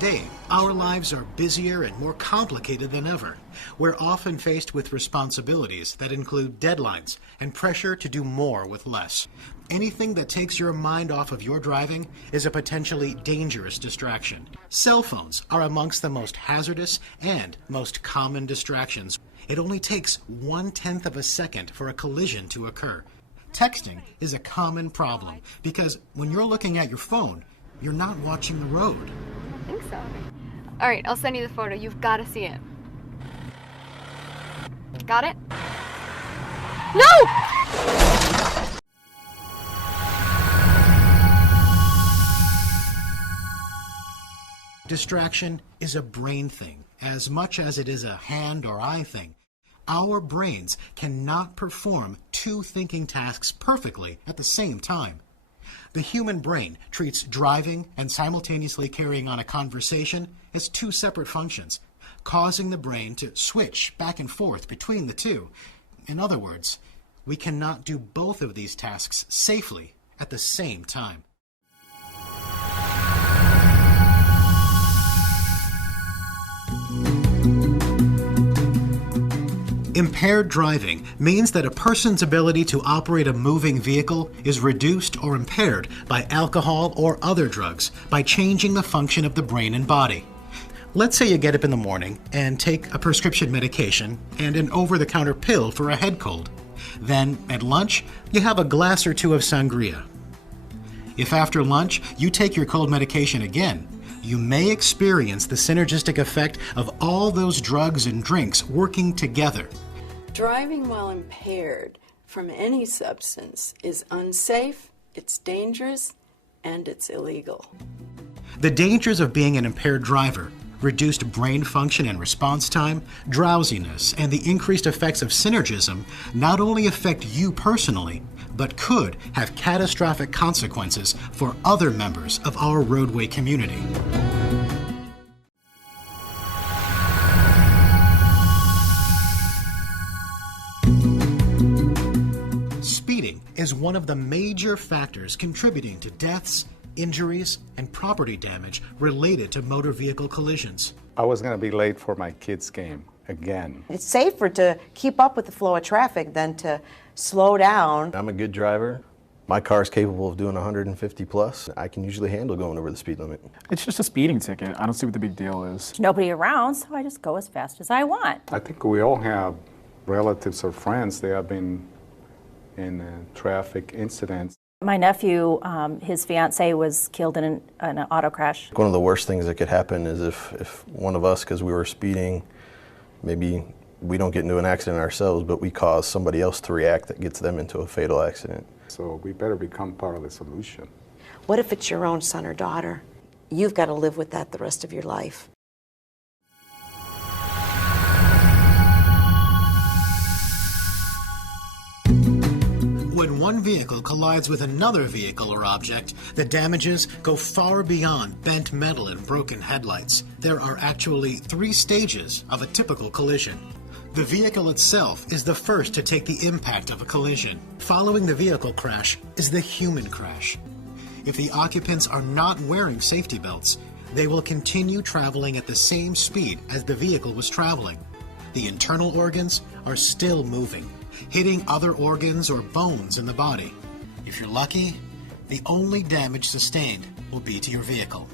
Today, our lives are busier and more complicated than ever. We're often faced with responsibilities that include deadlines and pressure to do more with less. Anything that takes your mind off of your driving is a potentially dangerous distraction. Cell phones are amongst the most hazardous and most common distractions. It only takes 1/10 of a second for a collision to occur. Texting is a common problem because when you're looking at your phone, you're not watching the road. I think so. All right, I'll send you the photo. You've got to see it. Got it? No! Distraction is a brain thing as much as it is a hand or eye thing. Our brains cannot perform two thinking tasks perfectly at the same time. The human brain treats driving and simultaneously carrying on a conversation as two separate functions, causing the brain to switch back and forth between the two. In other words, we cannot do both of these tasks safely at the same time. Impaired driving means that a person's ability to operate a moving vehicle is reduced or impaired by alcohol or other drugs by changing the function of the brain and body. Let's say you get up in the morning and take a prescription medication and an over-the-counter pill for a head cold. Then, at lunch, you have a glass or two of sangria. If after lunch you take your cold medication again, you may experience the synergistic effect of all those drugs and drinks working together. Driving while impaired from any substance is unsafe, it's dangerous, and it's illegal. The dangers of being an impaired driver, reduced brain function and response time, drowsiness, and the increased effects of synergism not only affect you personally, but could have catastrophic consequences for other members of our roadway community. Speeding is one of the major factors contributing to deaths, injuries, and property damage related to motor vehicle collisions. I was going to be late for my kids' game again. It's safer to keep up with the flow of traffic than to slow down. I'm a good driver. My car's capable of doing 150 plus. I can usually handle going over the speed limit. It's just a speeding ticket. I don't see what the big deal is. Nobody around, so I just go as fast as I want. I think we all have relatives or friends that have been in traffic incidents. My nephew, his fiance was killed in an auto crash. One of the worst things that could happen is if one of us, because we were speeding, maybe we don't get into an accident ourselves, but we cause somebody else to react that gets them into a fatal accident. So we better become part of the solution. What if it's your own son or daughter? You've got to live with that the rest of your life. When one vehicle collides with another vehicle or object, the damages go far beyond bent metal and broken headlights. There are actually 3 stages of a typical collision. The vehicle itself is the first to take the impact of a collision. Following the vehicle crash is the human crash. If the occupants are not wearing safety belts, they will continue traveling at the same speed as the vehicle was traveling. The internal organs are still moving, hitting other organs or bones in the body. If you're lucky, the only damage sustained will be to your vehicle.